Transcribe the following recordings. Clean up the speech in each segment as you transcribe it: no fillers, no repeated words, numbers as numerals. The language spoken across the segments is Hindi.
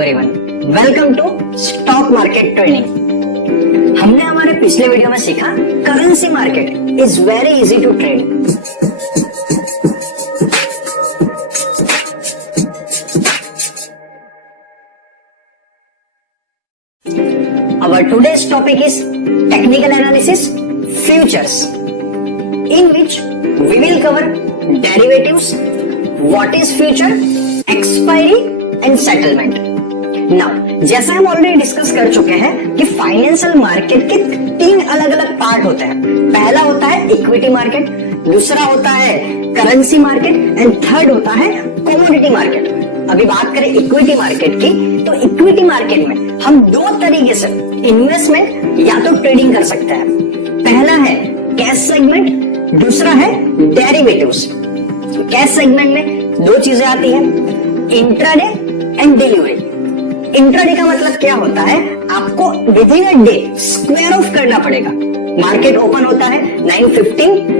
Everyone, welcome to stock market trading. हमने हमारे पिछले वीडियो में सीखा currency market is very easy to trade. Our today's topic is technical analysis, futures, in which we will cover derivatives, what is future, expiry and settlement. Now, जैसा हम ऑलरेडी डिस्कस कर चुके हैं कि फाइनेंशियल मार्केट के तीन अलग अलग पार्ट होते हैं। पहला होता है इक्विटी मार्केट, दूसरा होता है करेंसी मार्केट एंड थर्ड होता है कमोडिटी मार्केट। अभी बात करें इक्विटी मार्केट की, तो इक्विटी मार्केट में हम दो तरीके से इन्वेस्टमेंट या तो ट्रेडिंग कर सकते हैं। पहला है कैश सेगमेंट, दूसरा है डेरिवेटिव्स। कैश सेगमेंट में दो चीजें आती है, इंट्राडे एंड डिलीवरी। इंट्राडे का मतलब क्या होता है, आपको with in a day square of करना पड़ेगा। मार्केट ओपन होता है 9:15,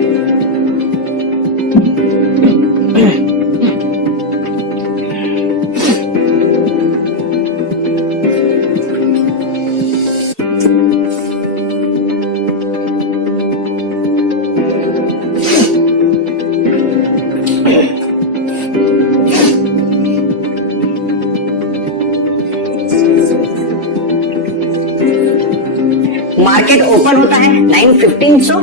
मार्केट ओपन होता है 9:15।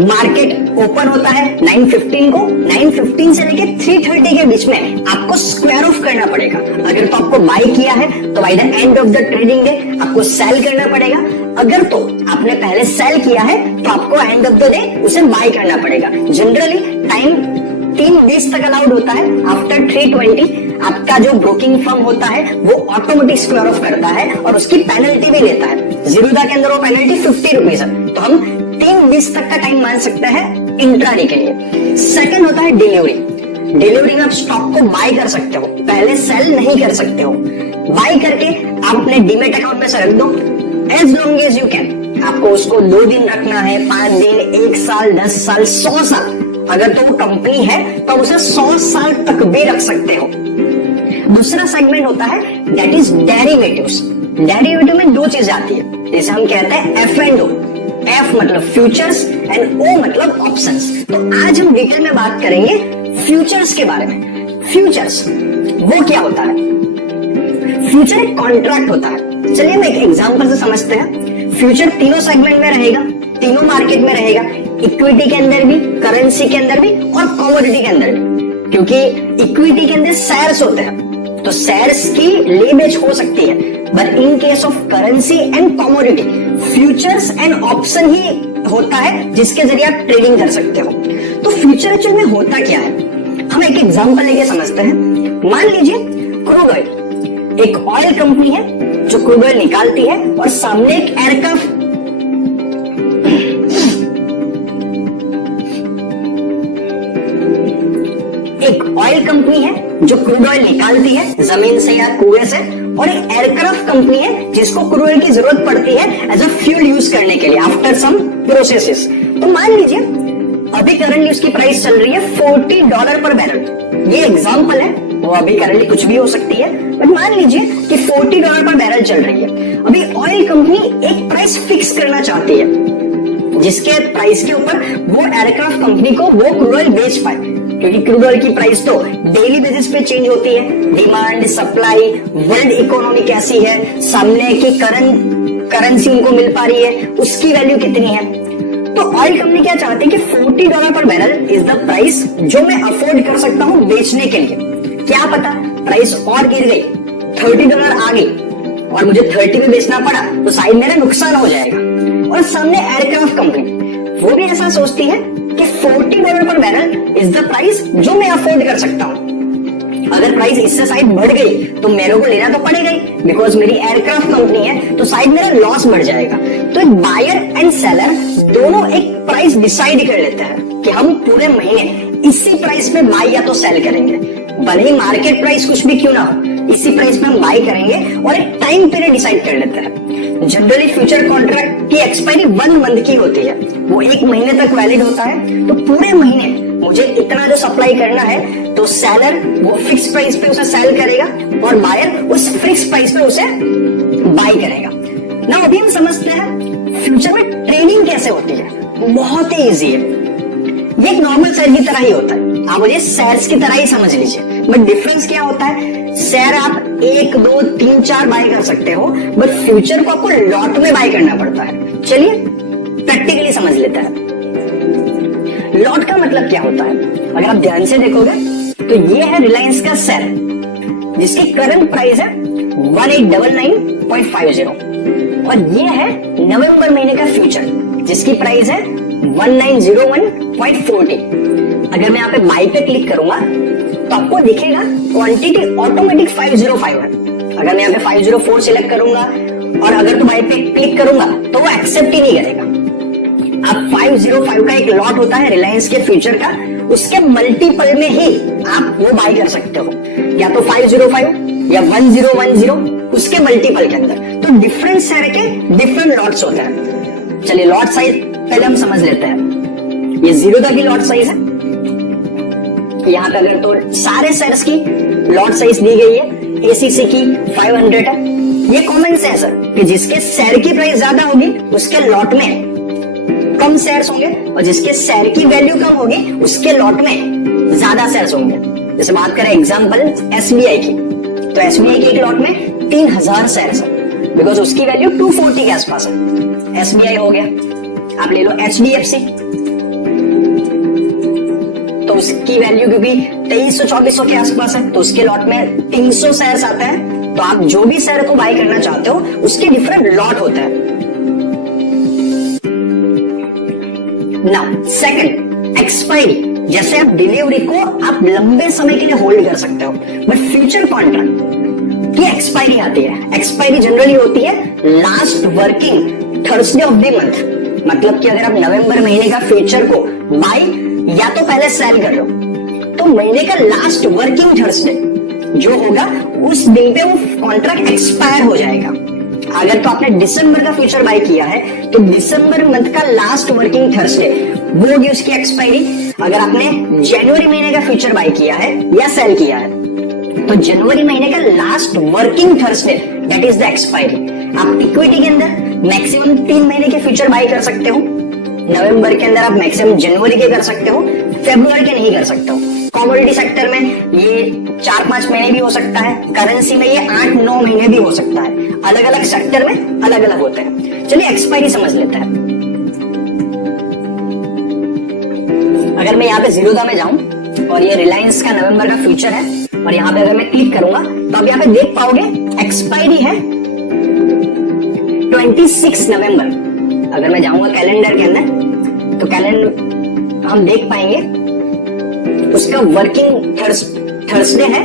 मार्केट ओपन होता है 9:15 को। 9:15 से लेके 3:30 के बीच में आपको स्क्वायर ऑफ करना पड़ेगा। अगर तो आपको बाय किया है तो by the end of the trading day आपको सेल करना पड़ेगा। अगर तो आपने पहले सेल किया है तो आपको एंड ऑफ द डे उसे बाय करना पड़ेगा। जनरली टाइम 3 डेज तक अलाउड होता है। आफ्टर 3:20 आपका जो ब्रोकिंग फर्म होता है वो ऑटोमेटिक स्क्वायर ऑफ करता है और उसकी पेनल्टी भी लेता है। जीरोधा के अंदर वो पेनल्टी 50 रुपीज है, तो हम 3 डेज तक का टाइम मान सकते हैं इंट्राडे के लिए। सेकंड होता है डिलीवरी। डिलीवरी में आप स्टॉक को बाय कर सकते हो, पहले सेल नहीं कर सकते हो। बाय करके आप अपने डीमेट अकाउंट में से रख दो as long as you can. आपको उसको 2 दिन रखना है, 5 दिन, 1 साल, 10 साल, 100 साल। अगर तो वो कंपनी है तो उसे 100 साल तक भी रख सकते हो। दूसरा सेगमेंट होता है दैट इज डेरिवेटिव्स। डेरिवेटिव में दो चीजें आती है, जैसे हम कहते हैं एफ एंड ओ। एफ मतलब फ्यूचर्स एंड ओ मतलब ऑप्शंस। तो आज हम डिटेल में बात करेंगे फ्यूचर्स के बारे में। फ्यूचर्स वो क्या होता है? फ्यूचर एक कॉन्ट्रैक्ट होता है। चलिए हम एक एग्जांपल से समझते हैं। फ्यूचर तीनों सेगमेंट में रहेगा, तीनों मार्केट में रहेगा, इक्विटी के अंदर भी, करेंसी के अंदर भी और कमोडिटी के अंदर भी। क्योंकि इक्विटी के अंदर शेयर्स होते हैं तो शेयर्स की ले बेच हो सकती है, but in case of currency and commodity futures and option ही होता है जिसके जरिए आप ट्रेडिंग कर सकते हो। तो फ्यूचर एक्चुअल में होता क्या है, हम एक एग्जांपल लेके समझते हैं। मान लीजिए क्रूड ऑयल, एक ऑयल कंपनी है जो क्रूड ऑयल निकालती है और सामने एक एयरक्राफ्ट ऑयल कंपनी है जो क्रूड ऑयल निकालती है जमीन से या कुएं से, और एक एयरक्राफ्ट कंपनी है जिसको क्रूड ऑयल की जरूरत पड़ती है एज अ फ्यूल यूज करने के लिए आफ्टर सम प्रोसेसेस। तो मान लीजिए अभी करंटली उसकी प्राइस चल रही है $40 पर बैरल। ये एग्जांपल है, वो अभी करंटली कुछ भी हो सकती है, बट मान लीजिए कि $40 पर बैरल चल रही है। अभी ऑयल कंपनी एक प्राइस फिक्स करना चाहती है जिसके प्राइस के ऊपर वो एयरक्राफ्ट कंपनी को वो क्रूड ऑयल बेच पाए, क्योंकि क्रूड ऑयल की प्राइस तो डेली बेसिस पे चेंज होती है। डिमांड, सप्लाई, वर्ल्ड इकोनॉमी कैसी है, सामने की करेंसी उनको मिल पा रही है, उसकी वैल्यू कितनी है। तो ऑयल कंपनी क्या चाहती है कि $40 पर बैरल इज द प्राइस जो मैं अफोर्ड कर सकता हूं बेचने के लिए। क्या पता प्राइस और गिर गई, $30 आ गई और मुझे 30 में बेचना पड़ा तो शायद मेरा नुकसान हो जाएगा। और सामने एयरक्राफ्ट कंपनी वो भी ऐसा सोचती है कि $40 पर बैरल इज द प्राइस जो मैं अफोर्ड कर सकता हूं। अगर प्राइस इससे शायद बढ़ गई तो मेरे को लेना तो पड़ेगा ही, बिकॉज मेरी एयरक्राफ्ट कंपनी है तो शायद मेरा लॉस बढ़ जाएगा। तो एक बायर एंड सेलर दोनों एक प्राइस डिसाइड कर लेते हैं कि हम पूरे महीने इसी प्राइस पे बाय या तो सेल करेंगे, भले ही मार्केट प्राइस कुछ भी क्यों ना हो, इसी प्राइस पे हम बाय करेंगे और एक टाइम पीरियड डिसाइड कर लेते हैं। जनरली फ्यूचर कॉन्ट्रैक्ट की एक्सपायरी 1 मंथ की होती है, वो 1 महीने तक वैलिड होता है। तो पूरे महीने मुझे इतना जो सप्लाई करना है, तो सेलर वो फिक्स प्राइस पे उसे सेल करेगा और बायर उस फिक्स प्राइस पे उसे बाय करेगा। ना अभी हम समझते हैं फ्यूचर में ट्रेडिंग कैसे होती है। बहुत ही इजी है, ये एक नॉर्मल शेयर की तरह ही होता है, आप मुझे शेयर्स की तरह ही समझ लीजिए। बट डिफरेंस क्या होता है, शेयर आप 1 2 3 4 बाय कर सकते हो, बट फ्यूचर को आपको लॉट में बाय करना पड़ता है। चलिए प्रैक्टिकली समझ लेते हैं। लॉट का मतलब क्या होता है, अगर आप ध्यान से देखोगे तो ये है रिलायंस का शेयर जिसकी करंट प्राइस है 1899.50 और ये है नवंबर महीने का फ्यूचर जिसकी प्राइस है 1901.40। अगर मैं यहाँ पे बाय पे क्लिक करूंगा तो आपको दिखेगा क्वांटिटी ऑटोमेटिक 505 है। अगर मैं यहाँ पे 504 सिलेक्ट करूंगा और अगर तो बाय पे क्लिक करूंगा तो वो एक्सेप्ट ही नहीं करेगा। अब 505 का एक लॉट होता है रिलायंस के फ्यूचर का, उसके मल्टीपल में ही आप वो बाय कर सकते हो, या तो 505 या 1010 उसके मल्टीपल के अंदर। तो डिफरेंट शेयर के डिफरेंट लॉट्स होते हैं। चलिए लॉट साइज पहले हम समझ लेते हैं। ये जीरोधा की लॉट साइज है, यहाँ पे अगर तो सारे शेयर्स की लॉट साइज दी गई है, एसीसी की 500 है। ये कॉमन सेंस है कि जिसके शेयर की प्राइस ज्यादा होगी उसके लॉट में कम शेयर्स होंगे और जिसके शेयर की वैल्यू कम होगी उसके लॉट में ज्यादा शेयर्स होंगे। जैसे बात करें एग्जांपल एसबीआई की, तो एसबीआई की एक लॉट में 3000 शेयर्स है बिकॉज उसकी वैल्यू 240 के आसपास है। एसबीआई हो गया, आप ले लो एचडीएफसी, तो उसकी वैल्यू क्योंकि 2300-2400 के आसपास है तो उसके लॉट में 300 शेयर्स आता है। तो आप जो भी शेयर को बाय करना चाहते हो उसके डिफरेंट लॉट होते हैं। नाउ सेकंड एक्सपायरी, जैसे आप डिलीवरी को आप लंबे समय के लिए होल्ड कर सकते हो, बट फ्यूचर कॉन्ट्रैक्ट की एक्सपायरी आती है। एक्सपायरी जनरली होती है last working Thursday of the month, मतलब कि अगर आप नवंबर महीने का फ्यूचर को बाय या तो पहले सेल कर लो तो महीने का लास्ट वर्किंग थर्सडे जो होगा उस दिन पे वो कॉन्ट्रैक्ट एक्सपायर हो जाएगा। अगर तो आपने दिसंबर का फ्यूचर बाय किया है तो दिसंबर मंथ का लास्ट वर्किंग थर्सडे वो होगी उसकी एक्सपायरी। अगर आपने जनवरी महीने का फ्यूचर बाय किया है या सेल किया है तो जनवरी महीने का last working Thursday that is the expiry. आप इक्विटी के अंदर मैक्सिमम 3 महीने के फ्यूचर बाय कर सकते हो, नवंबर के अंदर आप मैक्सिमम जनवरी के कर सकते हो, फेब्रुआरी के नहीं कर सकते हो। कमोडिटी सेक्टर में ये 4-5 महीने भी हो सकता है, करेंसी में ये 8-9 महीने भी हो सकता है। अलग अलग सेक्टर में अलग अलग होते हैं। चलिए एक्सपायरी समझ लेते हैं। अगर मैं यहाँ पे जीरोधा में जाऊं और ये रिलायंस का नवंबर का फ्यूचर है और यहाँ पे अगर मैं क्लिक करूंगा तो आप यहाँ पे देख पाओगे एक्सपायरी है 26 नवंबर। अगर मैं जाऊंगा कैलेंडर के अंदर तो कैलेंडर हम देख पाएंगे उसका वर्किंग थर्सडे है।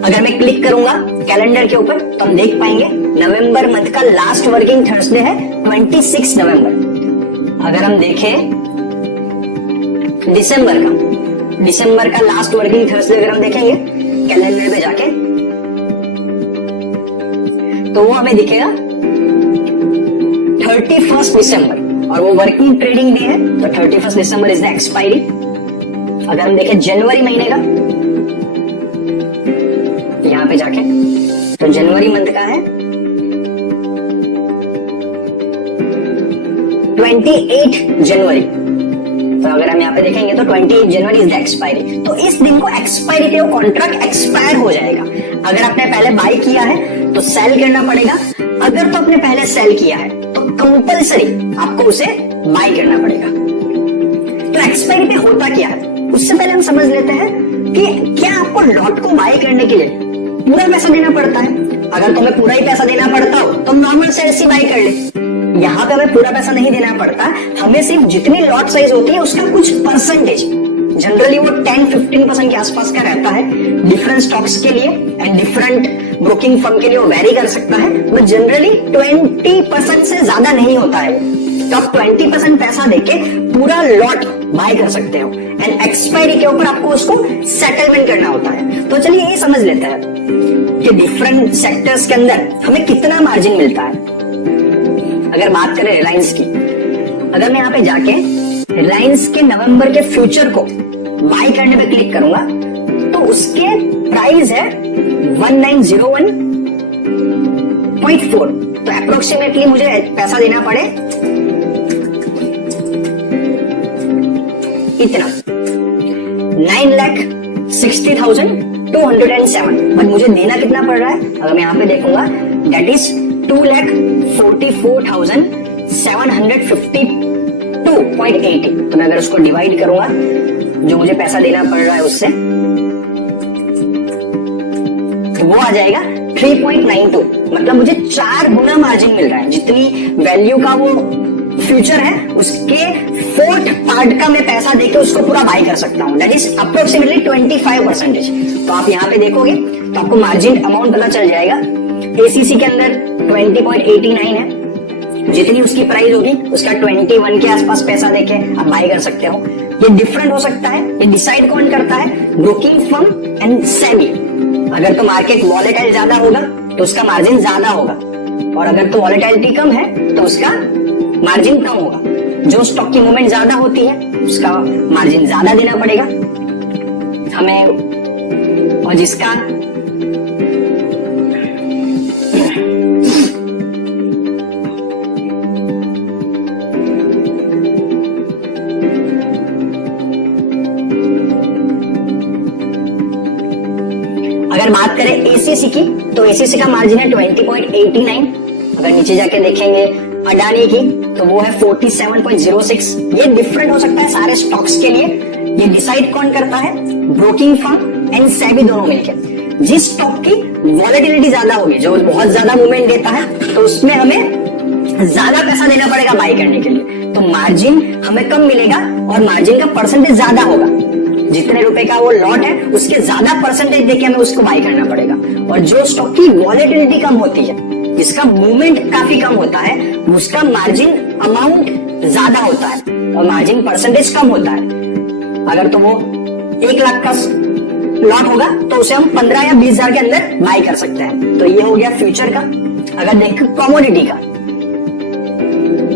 अगर मैं क्लिक करूंगा कैलेंडर के ऊपर तो हम देख पाएंगे नवंबर मंथ का लास्ट वर्किंग थर्सडे है 26 नवंबर। अगर हम देखें दिसंबर का लास्ट वर्किंग थर्सडे अगर हम देखेंगे कैलेंडर पे जाके तो वो हमें दिखेगा 31 दिसंबर और वो वर्किंग ट्रेडिंग डे है तो 31 दिसंबर इज द एक्सपायरी। अगर हम देखें जनवरी महीने का यहां पे जाके तो जनवरी मंथ का है 28 जनवरी। तो अगर हम यहाँ पे देखेंगे तो 28 जनवरी इज द एक्सपायरी। तो इस दिन को एक्सपायरी पे वो कॉन्ट्रैक्ट एक्सपायर हो जाएगा। अगर आपने पहले बाय किया है तो सेल करना पड़ेगा, अगर तो आपने पहले सेल किया है तो कंपलसरी आपको उसे बाय करना पड़ेगा। तो एक्सपायरी पे होता क्या है उससे पहले हम समझ लेते हैं कि क्या आपको लॉट को बाय करने के लिए पूरा पैसा देना पड़ता है। अगर तुम्हें पूरा ही पैसा देना पड़ता हो तो नॉर्मल शेयर ही बाय कर ले। यहाँ पे हमें पूरा पैसा नहीं देना पड़ता, हमें सिर्फ जितनी लॉट साइज होती है उसका कुछ परसेंटेज, जनरली वो 10-15% के आसपास का रहता है। डिफरेंट स्टॉक्स के लिए एंड डिफरेंट ब्रोकिंग फर्म के लिए वो वेरी कर सकता है, बट जनरली 20% से ज्यादा नहीं होता है। तो आप 20% पैसा देके पूरा लॉट बाय कर सकते हो एंड एक्सपायरी के ऊपर आपको उसको सेटलमेंट करना होता है। तो चलिए ये समझ लेते हैं कि डिफरेंट सेक्टर्स के अंदर हमें कितना मार्जिन मिलता है। अगर बात करें रिलायंस की अगर मैं यहाँ पे जाके रिलायंस के नवंबर के फ्यूचर को बाय करने पे क्लिक करूंगा तो उसके प्राइस है 1901.4, तो अप्रोक्सीमेटली मुझे पैसा देना पड़े इतना 9,60,207, बट मुझे देना कितना पड़ रहा है अगर मैं यहाँ पे देखूंगा दैट इज 2,44,752.80। तो मैं अगर उसको डिवाइड करूंगा जो मुझे पैसा देना पड़ रहा है उससे तो वो आ जाएगा 3.92, मतलब मुझे 4 गुना मार्जिन मिल रहा है। जितनी वैल्यू का वो फ्यूचर है उसके 4th पार्ट का मैं पैसा देके उसको पूरा बाय कर सकता हूँ, दैट इज अप्रोक्सीमेटली 25%। तो आप यहाँ पे देखोगे तो आपको मार्जिन अमाउंट पता चल जाएगा। एसीसी के अंदर 20.89 है, जितनी उसकी प्राइस होगी उसका 21 के आसपास पैसा देके आप बाय कर सकते हो। ये डिफरेंट हो सकता है, ये डिसाइड कौन करता है, ब्रोकिंग फर्म एंड सेबी। अगर तो मार्केट वॉलेटाइल ज्यादा होगा तो उसका मार्जिन ज्यादा होगा, और अगर तो वॉलेटाइलिटी कम है तो उसका मार्जिन कम होगा। जो स्टॉक की मूवमेंट ज्यादा होती है उसका मार्जिन ज्यादा देना पड़ेगा हमें, और जिसका अगर बात करें एसीसी की तो एसीसी का मार्जिन है 20.89। अगर नीचे जाके देखेंगे अडानी की तो वो है 47.06। ये डिफरेंट हो सकता है सारे स्टॉक्स के लिए। ये डिसाइड कौन करता है, ब्रोकिंग फर्म एंड सेबी दोनों मिलकर। जिस स्टॉक की वॉलेटिलिटी ज्यादा होगी, जो बहुत ज्यादा मूवमेंट देता है, तो उसमें हमें ज्यादा पैसा देना पड़ेगा बाय करने के लिए, तो मार्जिन हमें कम मिलेगा और मार्जिन का परसेंटेज ज्यादा होगा। जितने रुपए का वो लॉट है उसके ज्यादा परसेंटेज देके हमें उसको बाय करना पड़ेगा। और जो स्टॉक की वॉलेटिलिटी कम होती है, जिसका मूवमेंट काफी कम होता है, उसका मार्जिन अमाउंट ज्यादा होता है और मार्जिन परसेंटेज कम होता है। अगर तो वो 1 लाख का लॉट होगा तो उसे हम 15 या 20 हजार के अंदर बाय कर सकते हैं। तो ये हो गया फ्यूचर का। अगर देखें कमोडिटी का,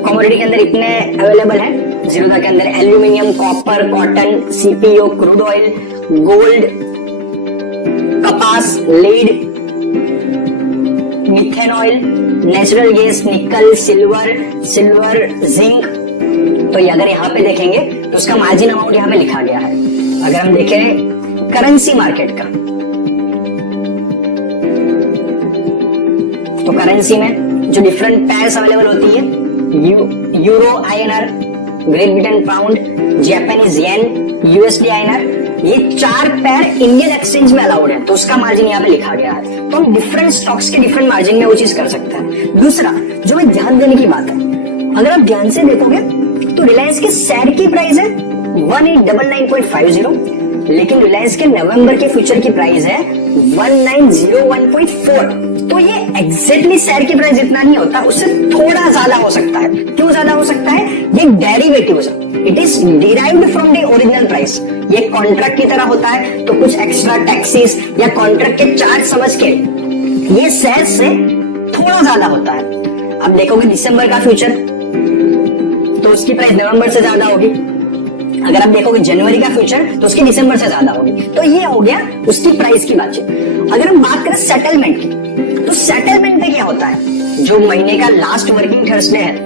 कमोडिटी के अंदर इतने अवेलेबल है जीरोधा के अंदर, aluminium, copper, cotton, CPO, crude oil, gold, कपास, lead, methane oil, natural gas, nickel, silver, zinc. तो ये अगर यहाँ पे देखेंगे तो उसका मार्जिन अमाउंट यहाँ पे लिखा गया है। अगर हम देखें करेंसी मार्केट का, तो करेंसी में जो डिफरेंट पेयर्स अवेलेबल होती है, euro INR, great Britain pound, Japanese yen, USD INR, ये 4 पेयर इंडियन एक्सचेंज में अलाउड है, तो उसका मार्जिन यहाँ पे लिखा गया है। तो हम डिफरेंट स्टॉक्स के डिफरेंट मार्जिन में वो चीज कर सकते हैं। दूसरा जो मैं ध्यान देने की बात है, अगर आप ध्यान से देखोगे तो रिलायंस के शेयर की प्राइस है 1899.50, लेकिन रिलायंस के नवंबर के फ्यूचर की प्राइस है 1901.4। तो ये एग्जैक्टली शेयर की प्राइस इतना नहीं होता, उससे थोड़ा ज्यादा हो सकता है। क्यों ज्यादा हो सकता है, ये डेरिवेटिव है, it is derived from the original price. ये कॉन्ट्रैक्ट की तरह होता है, तो कुछ एक्स्ट्रा टैक्सेस या कॉन्ट्रैक्ट के चार्ज समझ के ये शेयर से थोड़ा ज्यादा होता है। अब देखोगे दिसंबर का फ्यूचर तो उसकी प्राइस नवंबर से ज्यादा होगी। अगर आप देखोगे जनवरी का फ्यूचर तो उसकी दिसंबर से ज्यादा होगी। तो ये हो गया उसकी प्राइस की बातचीत। अगर हम बात करें सेटलमेंट की, तो सेटलमेंट में क्या होता है, जो महीने का लास्ट वर्किंग थर्सडे है।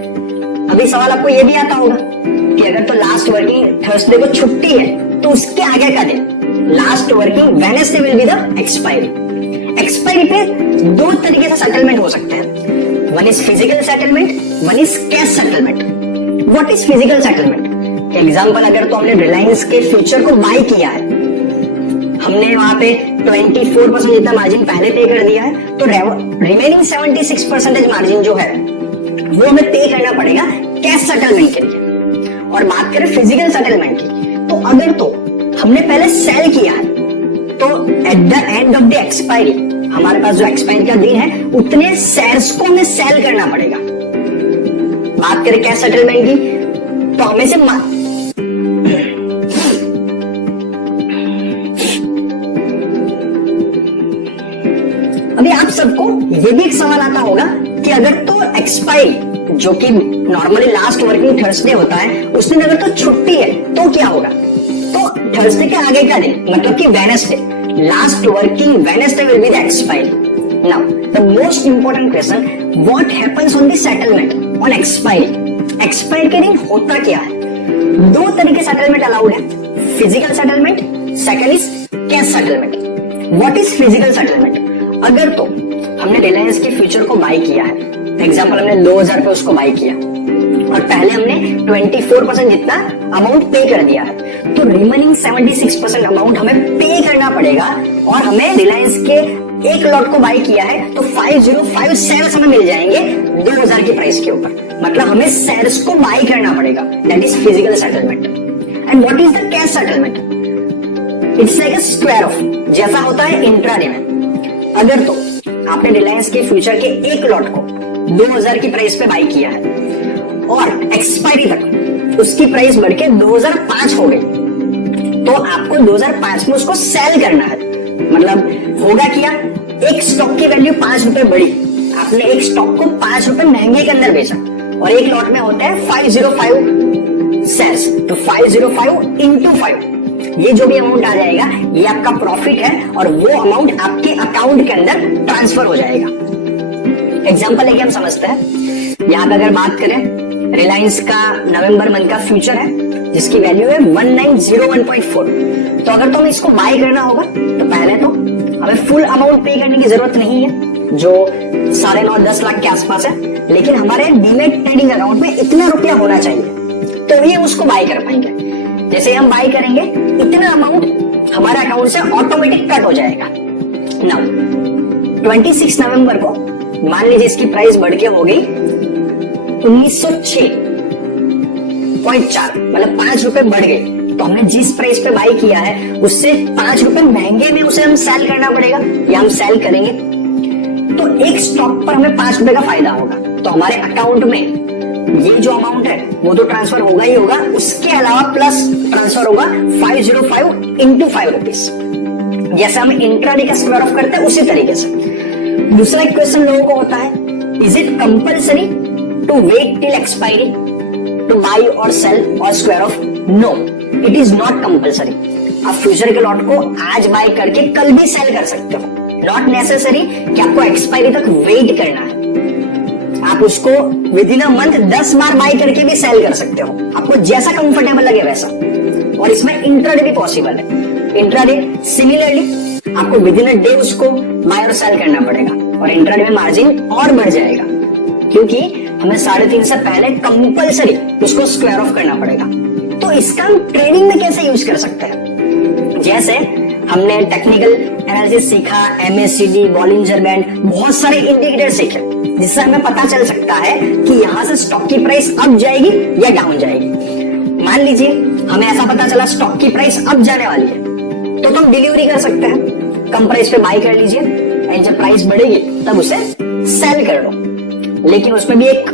अभी सवाल आपको ये भी आता होगा कि अगर तो लास्ट वर्किंग थर्सडे को छुट्टी है तो उसके आगे का दिन last working Wednesday will be the expiry. Expiry पे 2 तरीके से सेटलमेंट हो सकते हैं, one is physical settlement, one is cash settlement. What is physical settlement? Example, अगर तो हमने रिलायंस के फ्यूचर को बाय किया है, हमने वहां पे 24% जितना मार्जिन पहले पे कर दिया है, तो रिमेनिंग 76% मार्जिन जो है वो हमें पे करना पड़ेगा कैश सेटलमेंट के लिए। और बात करें फिजिकल सेटलमेंट की, तो अगर तो हमने पहले सेल किया है तो at the end of the expiry, हमारे पास जो एक्सपायरी का दिन है उतने शेयर्स को हमें सेल करना पड़ेगा। बात करें कैश सेटलमेंट की, तो हमें से अभी आप सबको ये भी एक सवाल आता होगा कि अगर तो एक्सपायरी जो कि नॉर्मली लास्ट वर्किंग थर्सडे होता है, उस दिन अगर तो छुट्टी है तो क्या होगा, तो थर्सडे के आगे का दिन मतलब कि Wednesday, last working Wednesday will be the expiry. Now the most important question, what happens on the settlement on expiry. Expiry के दिन होता क्या है? दो तरीके सेटलमेंट अलाउड है, physical settlement, second is cash settlement. What is physical settlement? अगर तो हमने रिलायंस के फ्यूचर को बाय किया है, एग्जांपल हमने 2000 पे उसको बाय किया और पहले हमने 24% जितना अमाउंट पे कर दिया है, तो रिमेनिंग 76% अमाउंट हमें पे करना पड़ेगा. और हमें रिलायंस के एक लॉट को बाय किया है तो 505 शेयर्स हमें मिल जाएंगे 2000 की प्राइस के ऊपर, मतलब हमें शेयर्स को बाय करना पड़ेगा. That is physical settlement. And what is the cash settlement? It's like a square of, जैसा होता है इंट्राडे में. अगर तो आपने रिलायंस के फ्यूचर के एक लॉट को 2000 की प्राइस पे बाय किया है और एक्सपायरी तक उसकी प्राइस बढ़ के 2005 हो गई, तो आपको 2005 में उसको सेल करना है. मतलब होगा क्या, एक स्टॉक की वैल्यू 5 रुपए बढ़ी, आपने एक स्टॉक को 5 रुपए महंगे के अंदर बेचा और एक लॉट में होता है 505 शेयर्स, तो 505 इंटू 5, ये जो भी अमाउंट आ जाएगा ये आपका प्रॉफिट है और वो अमाउंट आपके अकाउंट के अंदर ट्रांसफर हो जाएगा. एग्जांपल लेके हम समझते हैं. यहाँ पे अगर बात करें, रिलायंस का नवंबर मंथ का फ्यूचर है जिसकी वैल्यू है 1901.4. तो अगर तो हमें इसको बाय करना होगा तो पहले तो हमें फुल अमाउंट पे करने की जरूरत नहीं है जो 9.5-10 लाख के आसपास है, लेकिन हमारे डीमेट ट्रेडिंग अकाउंट में इतना रुपया होना चाहिए तो ही हम उसको बाय कर पाएंगे. जैसे हम बाय करेंगे इतना अमाउंट हमारे अकाउंट से ऑटोमेटिक कट हो जाएगा. नाउ 26 नवंबर को मान लीजिए इसकी प्राइस बढ़ के हो गई 1906.4, मतलब 5 रुपए बढ़ गई, तो हमने जिस प्राइस पे बाय किया है उससे 5 रुपए महंगे में उसे हम सेल करना पड़ेगा या हम सेल करेंगे. तो एक स्टॉक पर हमें 5 रुपए का फायदा होगा, तो हमारे अकाउंट में ये जो अमाउंट है वो तो ट्रांसफर होगा ही होगा, उसके अलावा प्लस ट्रांसफर होगा 505 इंटू 5 रुपीज. जैसे हम इंट्राडे का स्क्वायर ऑफ करते हैं उसी तरीके से. दूसरा एक क्वेश्चन लोगों को होता है, is it compulsory to wait till expiry to buy और सेल और square off? No, it is not compulsory. आप फ्यूचर के लॉट को आज बाय करके कल भी सेल कर सकते हो. नॉट नेसेसरी कि आपको एक्सपायरी तक वेट करना है. आप उसको विद इन अ मंथ 10 बार बाय करके भी सेल कर सकते हो, आपको जैसा कंफर्टेबल लगे वैसा. और इसमें इंट्राडे भी पॉसिबल है. इंट्राडे सिमिलरली आपको विद इन अ डे उसको बाय और सेल करना पड़ेगा और इंट्राडे में मार्जिन और बढ़ जाएगा क्योंकि हमें 3.5 से पहले कंपल्सरी उसको स्क्वायर ऑफ करना पड़ेगा. तो इसका हम ट्रेडिंग में कैसे यूज कर सकते हैं? जैसे हमने टेक्निकल एनालिसिस सीखा, MACD, बॉलिंजर बैंड, बहुत सारे इंडिकेटर सीखे जिससे हमें पता चल सकता है कि यहां से स्टॉक की प्राइस अप जाएगी या डाउन जाएगी. मान लीजिए हमें ऐसा पता चला स्टॉक की प्राइस अप जाने वाली है तो हम डिलीवरी कर सकते हैं, कम प्राइस पे बाय कर लीजिए एंड जब प्राइस बढ़ेगी तब उसे सेल कर दो. लेकिन उसमें भी एक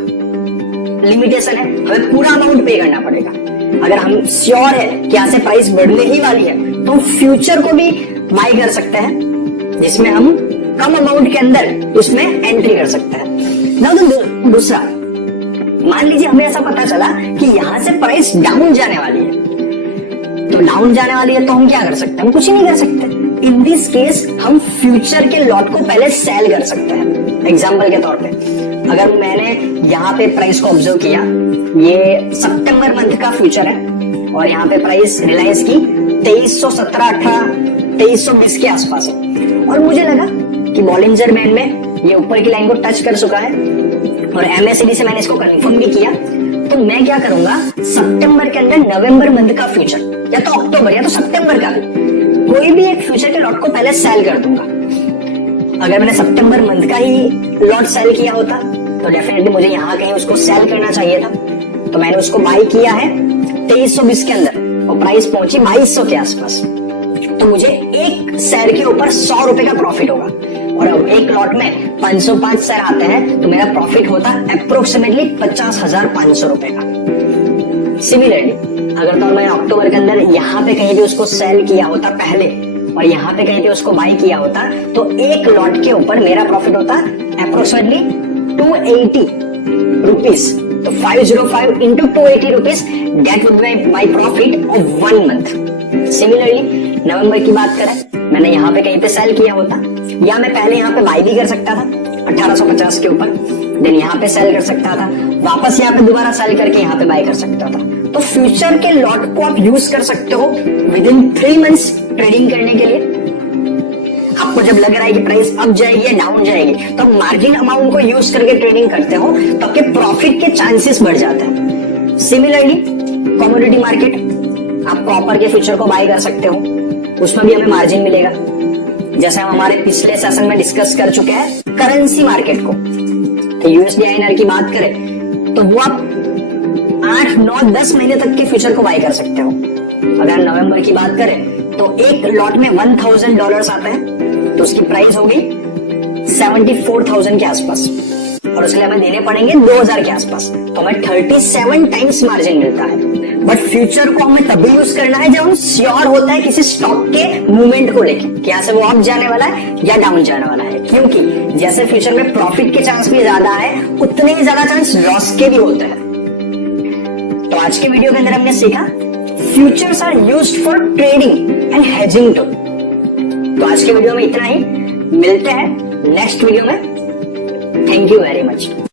लिमिटेशन है, हमें पूरा अमाउंट पे करना पड़ेगा. अगर हम श्योर है कि यहां से प्राइस बढ़ने ही वाली है तो फ्यूचर को भी बाय कर सकते हैं जिसमें हम कम अमाउंट के अंदर उसमें एंट्री कर सकते हैं. ना तो दूसरा, मान लीजिए हमें ऐसा पता चला कि यहां से प्राइस डाउन जाने वाली है, तो डाउन जाने वाली है तो हम क्या कर सकते हैं? हम कुछ ही नहीं कर सकते. इन दिस केस हम फ्यूचर के लॉट को पहले सेल कर सकते हैं. एग्जाम्पल के तौर पे अगर मैंने यहाँ पे प्राइस को ऑब्जर्व किया, ये सितंबर मंथ का फ्यूचर है और यहाँ पे प्राइस रिलायंस की 2317-2320 के आसपास है और मुझे लगा कि बॉलिंजर बैंड में ये ऊपर की लाइन को टच कर चुका है और MACD से मैंने इसको कंफर्म भी किया. तो मैं क्या करूंगा, सितंबर के अंदर नवंबर मंथ का फ्यूचर या तो अक्टूबर या तो सितंबर का कोई भी एक फ्यूचर के लॉट को पहले सेल कर दूंगा. अगर मैंने सितंबर मंथ का ही लॉट सेल किया होता तो डेफिनेटली मुझे यहाँ कहीं उसको सेल करना चाहिए था. तो मैंने उसको बाय किया है 2320 के अंदर और प्राइस पहुंची 2200 के आसपास. तो मुझे एक शेयर के ऊपर 100 रुपए का प्रॉफिट होगा और अब एक लॉट में 505 शेयर आते हैं तो मेरा प्रॉफिट होता अप्रोक्सीमेटली 50,500 रुपए का. सिमिलरली अगर तो मैं अक्टूबर के अंदर यहाँ पे कहीं भी उसको सेल किया होता पहले और यहाँ पे कहीं पे उसको बाय किया होता तो एक लॉट के ऊपर मेरा प्रॉफिट होता अप्रोक्सीमेटली 280 रुपीज, तो 505 into 280 rupees, that would be my profit of 1 month. Similarly नवंबर की बात करें, मैंने यहाँ पे कहीं पे सेल किया होता, या मैं पहले यहाँ पे बाई भी कर सकता था 1850 के ऊपर, देन यहाँ पे सेल कर सकता था, वापस यहाँ पे दोबारा सेल करके यहाँ पे बाय कर सकता था। तो फ्यूचर के लॉट को आप यूज कर सकते हो विद इन 3 मंथ्स ट्रेडिंग करने के लिए। आपको जब लग रहा है कि प्राइस अप जाएगी या डाउन जाएगी, तो आप मार्जिन अमाउंट को यूज करके ट्रेडिंग करते हो, तो आपके प्रॉफिट के चांसेस बढ़ जाते हैं। सिमिलरली कमोडिटी मार्केट, आप कॉपर के फ्यूचर को बाय कर सकते हो, उसमें भी हमें मार्जिन मिलेगा। जैसे हम हमारे पिछले सेशन में डिस्कस कर चुके हैं करेंसी मार्केट को, तो यूएसडी आईएनआर की बात करें तो वो आप 8, 9, 10 महीने तक के फ्यूचर को बाय कर सकते हो। अगर नवंबर की बात करें तो एक लॉट में $1,000 आता है, तो उसकी प्राइस होगी 74,000 के आसपास, और उसके लिए हमें देने पड़ेंगे 2,000 के आसपास, तो हमें 37 टाइम्स मार्जिन मिलता है। बट फ्यूचर को हमें तभी यूज करना है जब हम श्योर होता है किसी स्टॉक के मूवमेंट को लेके, क्या से वो अप जाने वाला है या डाउन जाने वाला है, क्योंकि जैसे फ्यूचर में प्रॉफिट के चांस भी ज्यादा है, उतने ही ज्यादा चांस लॉस के भी होते हैं। तो आज के वीडियो के अंदर हमने सीखा futures are used for trading and hedging too. तो आज के वीडियो में इतना ही, मिलते हैं नेक्स्ट वीडियो में। Thank you very much.